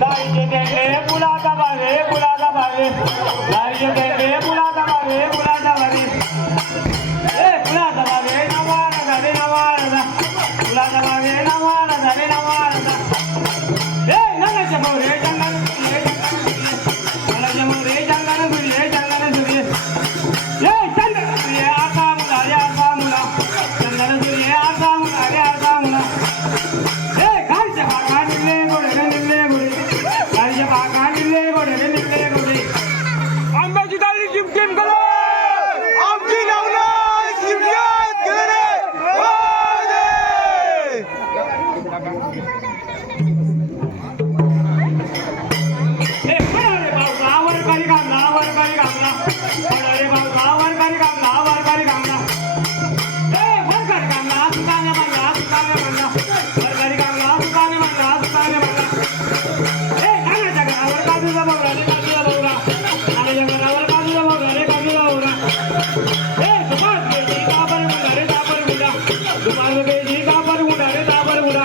दाईचे देणे मुलाचा भावे मुलाचा भावे दाईचे देणे मुलाचा भावे मुलाचा भावे मुलाचा भावे नवारा झाले नवारा मुलाचा भावे नवारा झाले नवारा नगाच्या मोरे जंगल नगाच्या मोरे जंगल सूर्य जंगल सूर्य चंद्र सूर्य आका मुला रे आका मुला चंद्र सूर्य आका मुला रे आका मुला गाडीच्या बागा निघले गोडे निघले गोडे गाडीच्या बागा निघले गोडे निघले गोडे आंब्याची डाळी चिमचिम करो आमची लावला चिमचिम करे वरकारी कामला वरकारी कामला रे बाबा वरकारी कामला वरकारी कामला वरकारी कामला सुकाने म्हणला सुकाने म्हणला वरकारी कामला सुकाने म्हणला सुकाने म्हणला नानाच्या घरावर काजूला बघा रे काजूला बघा नानाच्या घरावर काजूला बघा रे काजूला बघा दुपार गेली काबर मुडा रे काबर मुडा दुपार गेली काबर मुडा रे काबर मुडा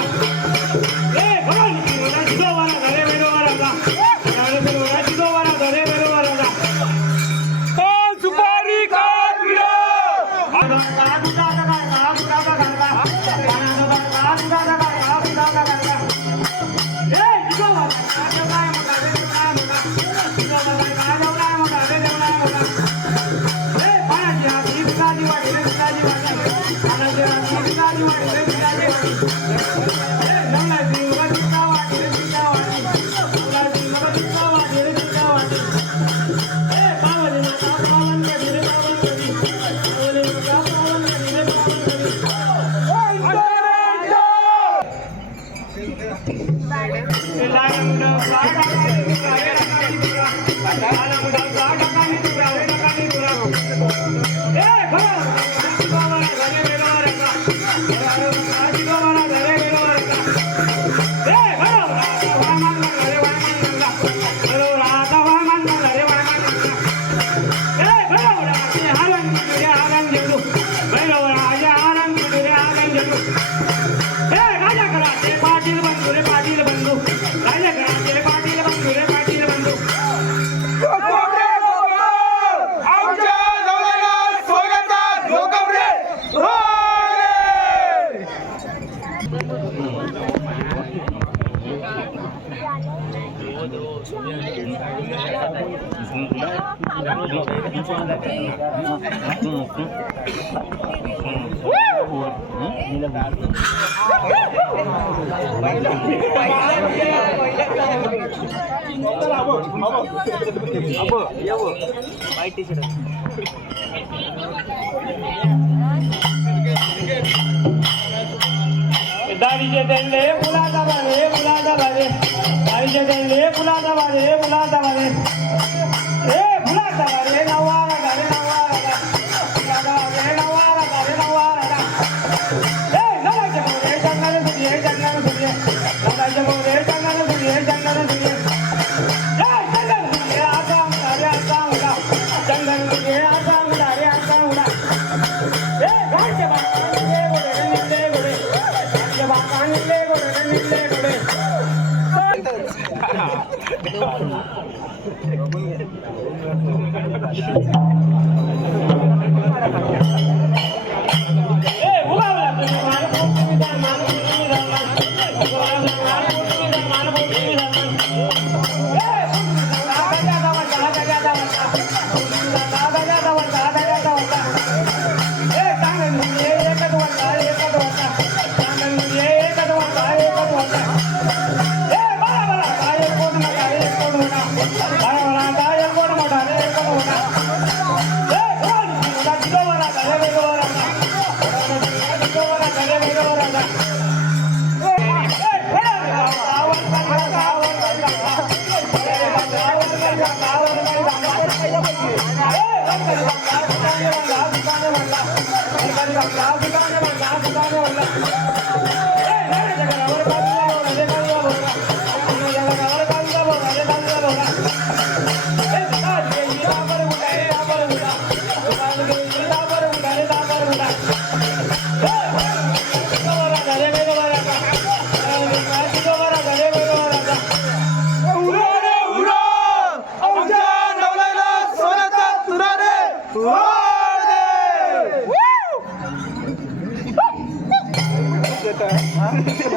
भगवान शिदोवारा घरे वेडोवारा शिदोवारा घरे वेडोवारा सुपारी काट विडो दाढीचे देणले मुलाचा भावे मुलाचा भावे दाढीचे देणले मुलाचा भावे मुलाचा भावे मुलाचा भावे नवारा घाले नवारा भावे नवारा घाले नवारा नगाच्या मोरे जंगल सूर्य जंगल सूर्य नगाच्या मोरे जंगल सूर्य जंगल सूर्य जंगल सूर्य आका मुला रे आका मुला जंगल सूर्य आका मुला रे आका मुला गाडीच्या बागा निघले गोडे निघले गोडे गाडीच्या बागा निघले गोडे निघले गोडे आहे